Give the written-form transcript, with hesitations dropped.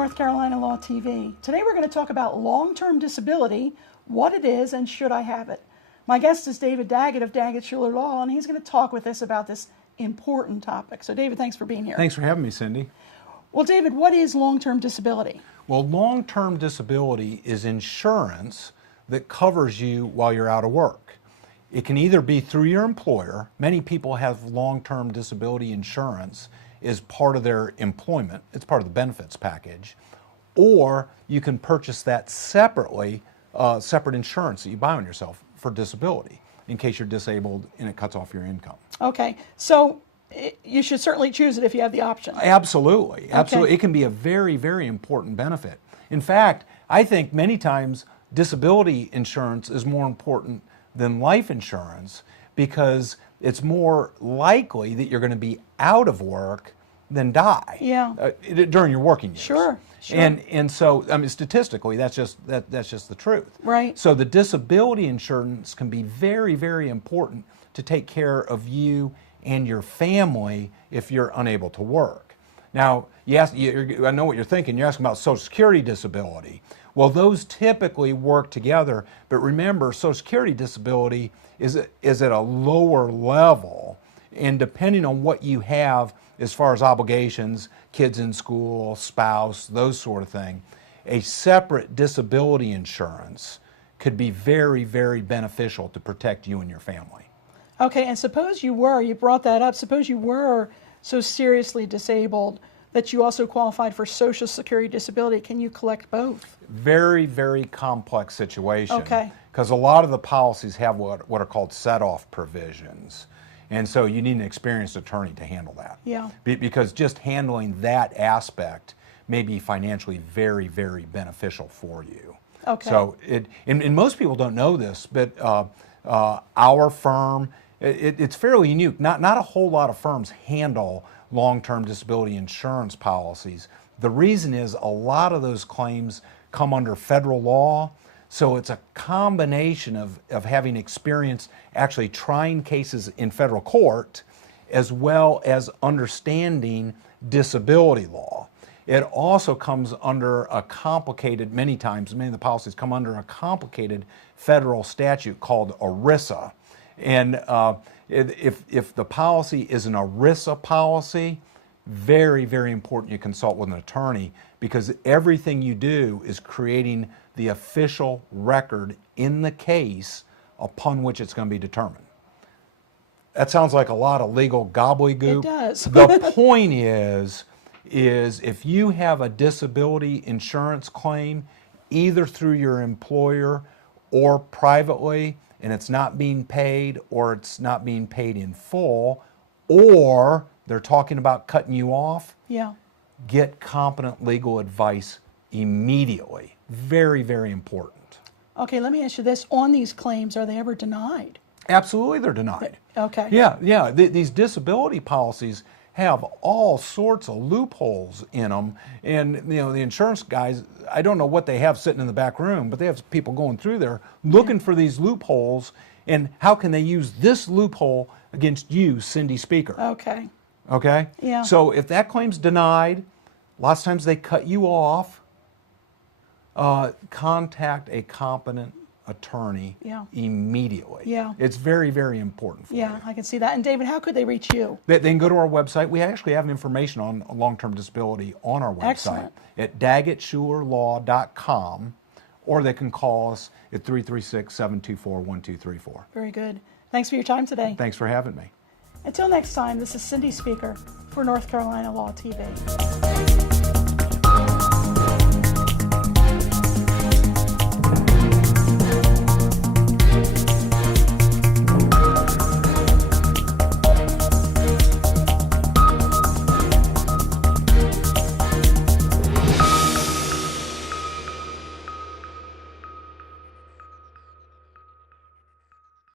North Carolina Law TV. Today we're going to talk about long-term disability, what it is, and should I have it. My guest is David Daggett of Daggett, Shuler Law, and he's going to talk with us about this important topic. So David, thanks for being here. Thanks for having me, Cindy. Well, David, what is long-term disability? Well, long-term disability is insurance that covers you while you're out of work. It can either be through your employer. Many people have long-term disability insurance as part of their employment. It's part of the benefits package. Or you can purchase that separately, separate insurance that you buy on yourself for disability in case you're disabled and it cuts off your income. Okay, so you should certainly choose it if you have the option. Absolutely, absolutely. Okay. It can be a very, very important benefit. In fact, I think many times disability insurance is more important than life insurance because it's more likely that you're going to be out of work than die during your working years. Sure. And so, I mean, statistically, that's just the truth. Right. So the disability insurance can be very, very important to take care of you and your family if you're unable to work. Now, I know what you're thinking. You're asking about Social Security disability. Well, those typically work together, but remember, Social Security disability is at a lower level, and depending on what you have as far as obligations, kids in school, spouse, those sort of thing, a separate disability insurance could be very, very beneficial to protect you and your family. Okay, and suppose you brought that up, suppose you were so seriously disabled that you also qualified for Social Security disability. Can you collect both? Very, very complex situation. Okay. Because a lot of the policies have what are called set-off provisions. And so you need an experienced attorney to handle that. Yeah. Because just handling that aspect may be financially very, very beneficial for you. Okay. So and most people don't know this, but our firm, it's fairly unique. Not a whole lot of firms handle long-term disability insurance policies. The reason is a lot of those claims come under federal law, so it's a combination of having experience actually trying cases in federal court as well as understanding disability law. It also comes under a complicated, many of the policies come under a complicated federal statute called ERISA. And if the policy is an ERISA policy, very, very important you consult with an attorney because everything you do is creating the official record in the case upon which it's going to be determined. That sounds like a lot of legal gobbledygook. It does. The point is if you have a disability insurance claim, either through your employer or privately, and it's not being paid or it's not being paid in full, or they're talking about cutting you off, get competent legal advice immediately. Very, very important. Okay, let me ask you this. On these claims, are they ever denied? Absolutely, they're denied. Okay. Yeah. These disability policies have all sorts of loopholes in them, and the insurance guys, I don't know what they have sitting in the back room, but they have people going through there looking for these loopholes, and how can they use this loophole against you, Cindy Speaker? Okay. Okay? Yeah. So if that claim's denied, lots of times they cut you off. Contact a competent attorney immediately. Yeah. It's very, very important for you. Yeah, I can see that. And David, how could they reach you? They can go to our website. We actually have information on long-term disability on our website Excellent. at daggettshulerlaw.com, or they can call us at 336-724-1234. Very good. Thanks for your time today. Thanks for having me. Until next time, this is Cindy Speaker for North Carolina Law TV.